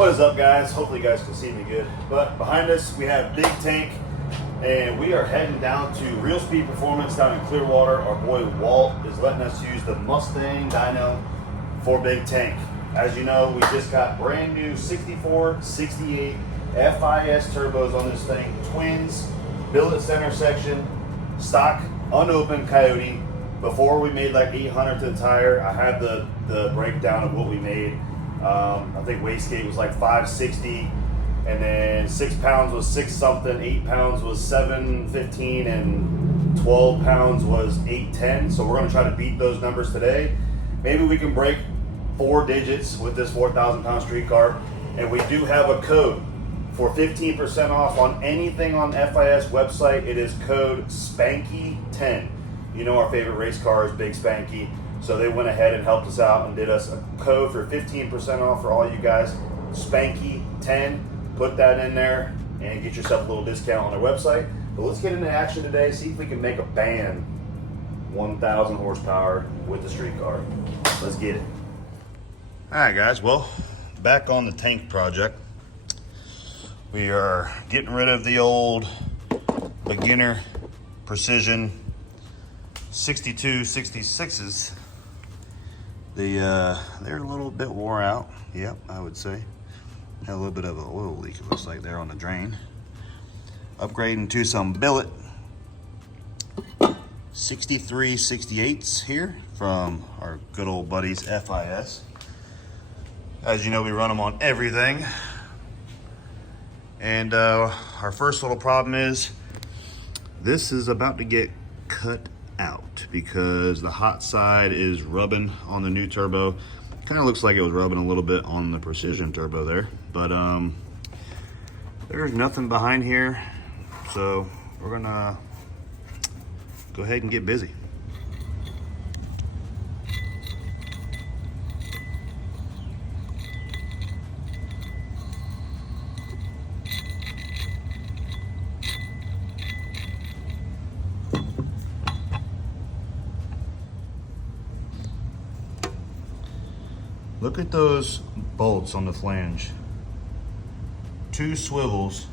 What is up, guys? Hopefully you guys can see me good. But behind us we have Big Tank, and we are heading down to Real Speed Performance down in Clearwater. Our boy Walt is letting us use the Mustang dyno for Big Tank. As you know, we just got brand new 64, 68 FIS turbos on this thing, twins, billet center section, stock, unopened Coyote. Before we made like 800 to the tire, I had the breakdown of what we made. I think wastegate was like 560, and then 6 pounds was 6 something, 8 pounds was 715, and 12 pounds was 810. So we're gonna try to beat those numbers today. Maybe we can break 4 digits with this 4,000 pound street car. And we do have a code for 15% off on anything on FIS website. It is code SPANKY10. You know our favorite race car is Big Spanky. So they went ahead and helped us out and did us a code for 15% off for all you guys. SPANKY10. Put that in there and get yourself a little discount on their website. But let's get into action today. See if we can make a band 1,000 horsepower with the street car. Let's get it. All right, guys. Well, back on the tank project. We are getting rid of the old beginner precision 62, 66s. They're a little bit wore out. Yep, I would say. Had a little bit of an oil leak, it looks like, there on the drain. Upgrading to some billet 63, 68s here from our good old buddies FIS. As you know, we run them on everything. And our first little problem is this is about to get cut out because the hot side is rubbing on the new turbo. Kind of looks like it was rubbing a little bit on the precision turbo there, but there's nothing behind here, so we're gonna go ahead and get busy. Look at those bolts on the flange. 2 swivels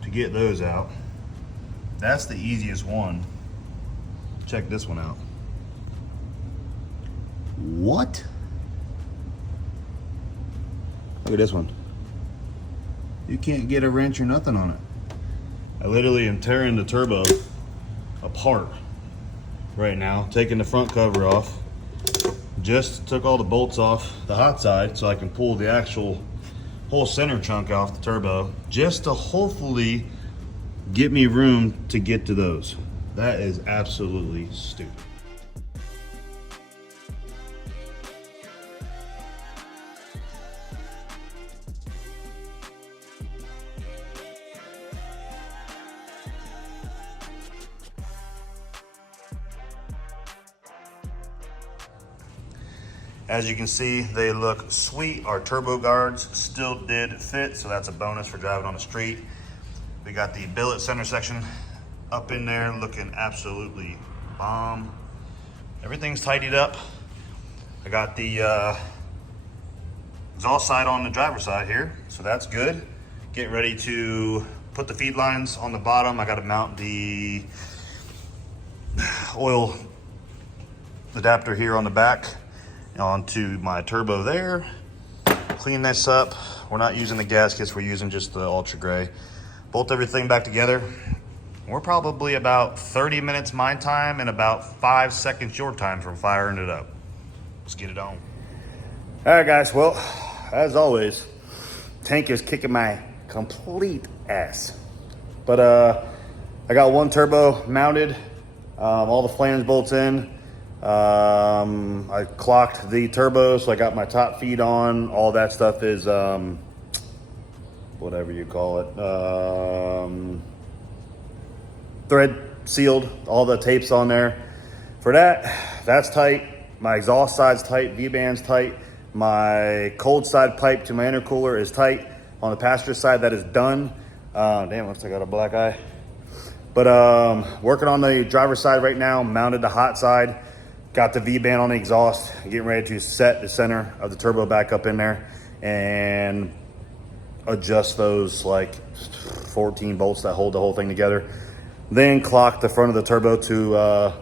to get those out. That's the easiest one. Check this one out. What? Look at this one. You can't get a wrench or nothing on it. I literally am tearing the turbo apart right now, taking the front cover off. Just took all the bolts off the hot side so I can pull the actual whole center chunk off the turbo, just to hopefully get me room to get to those. That is absolutely stupid. As you can see, they look sweet. Our turbo guards still did fit, so that's a bonus for driving on the street. We got the billet center section up in there looking absolutely bomb. Everything's tidied up. I got the exhaust side on the driver's side here, so that's good. Getting ready to put the feed lines on the bottom. I got to mount the oil adapter here on the back onto my turbo there. Clean this up. We're not using the gaskets, we're using just the ultra gray. Bolt everything back together. We're probably about 30 minutes my time and about 5 seconds your time from firing it up. Let's get it on. All right, guys, well, as always, tank is kicking my complete ass. But I got one turbo mounted, all the flange bolts in. I clocked the turbo, so I got my top feed on. All that stuff is whatever you call it, thread sealed, all the tapes on there. For that's tight. My exhaust side's tight, V-band's tight. My cold side pipe to my intercooler is tight. On the passenger side, that is done. Damn, looks like I got a black eye. But working on the driver's side right now, mounted the hot side. Got the V-band on the exhaust, getting ready to set the center of the turbo back up in there. and adjust those like 14 bolts that hold the whole thing together. Then clock the front of the turbo to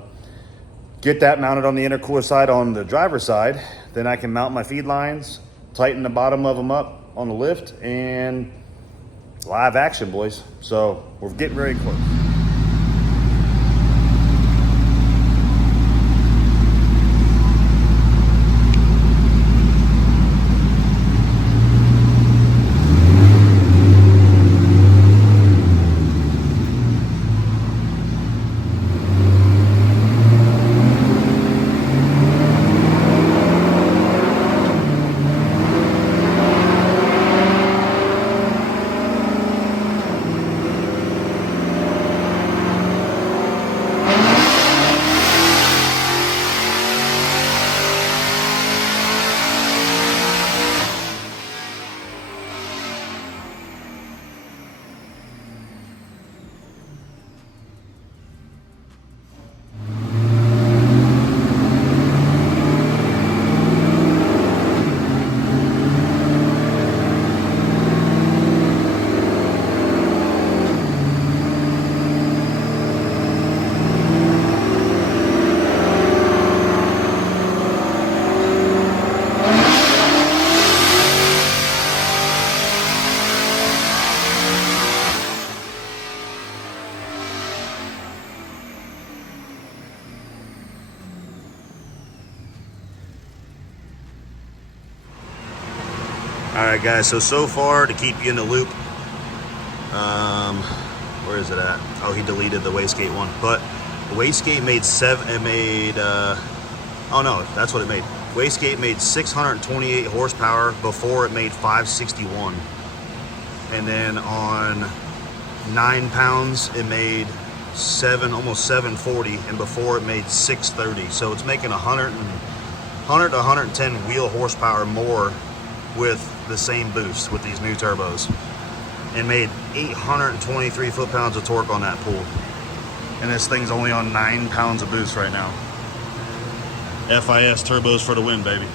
get that mounted on the intercooler side on the driver's side. Then I can mount my feed lines, tighten the bottom of them up on the lift, and live action, boys. So we're getting very close. All right, guys, so far, to keep you in the loop, where is it at? Oh, he deleted the wastegate one, but the wastegate made oh no, that's what it made. Wastegate made 628 horsepower before it made 561. And then on 9 pounds, it made almost 740, and before it made 630. So it's making 100 to 110 wheel horsepower more with the same boost with these new turbos, and made 823 foot-pounds of torque on that pull. And this thing's only on 9 pounds of boost right now. FIS turbos for the win, baby.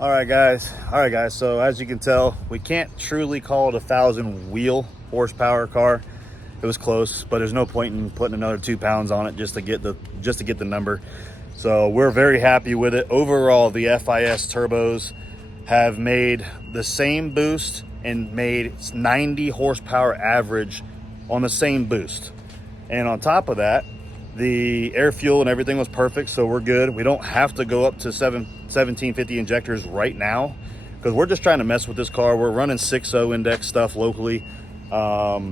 All right, guys. So as you can tell, we can't truly call it a 1,000 wheel horsepower car. It was close, but there's no point in putting another 2 pounds on it just to get the number. So we're very happy with it. Overall, the FIS turbos have made the same boost and made 90 horsepower average on the same boost. And on top of that, the air fuel and everything was perfect, so we're good. We don't have to go up to 1750 injectors right now. because we're just trying to mess with this car. We're running 6.0 index stuff locally. We're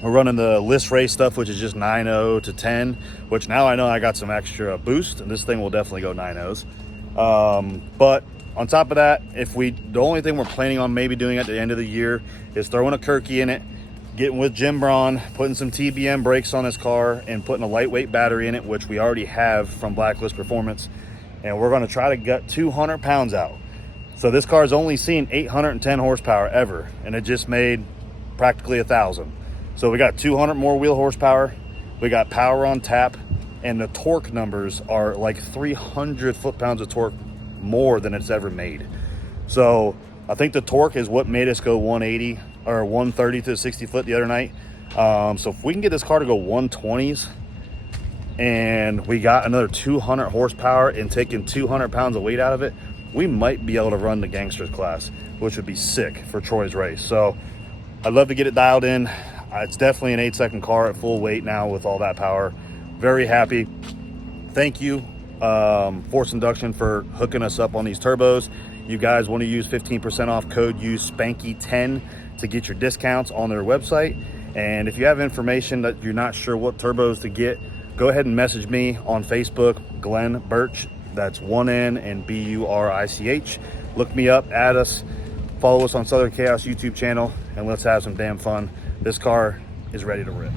running the list race stuff, which is just 9.0 to 10, which now I know I got some extra boost, and this thing will definitely go 9.0s. But on top of that, the only thing we're planning on maybe doing at the end of the year is throwing a Kirky in it, getting with Jim Braun, putting some TBM brakes on this car, and putting a lightweight battery in it, which we already have from Blacklist Performance. And we're going to try to gut 200 pounds out. So this car has only seen 810 horsepower ever, and it just made practically 1,000. So we got 200 more wheel horsepower, we got power on tap, and the torque numbers are like 300 foot-pounds of torque more than it's ever made. So I think the torque is what made us go 180 or 130 to 60 foot the other night. So if we can get this car to go 120s, and we got another 200 horsepower and taking 200 pounds of weight out of it, we might be able to run the Gangsters class, which would be sick for Troy's race. So I'd love to get it dialed in. It's definitely an 8-second car at full weight now with all that power. Very happy. Thank you, Force Induction, for hooking us up on these turbos. You guys want to use 15% off code, use Spanky10 to get your discounts on their website. And if you have information that you're not sure what turbos to get, go ahead and message me on Facebook, Glenn Birch. That's 1N and BURICH. Look me up, add us, follow us on Southern Chaos YouTube channel, and let's have some damn fun. This car is ready to rip.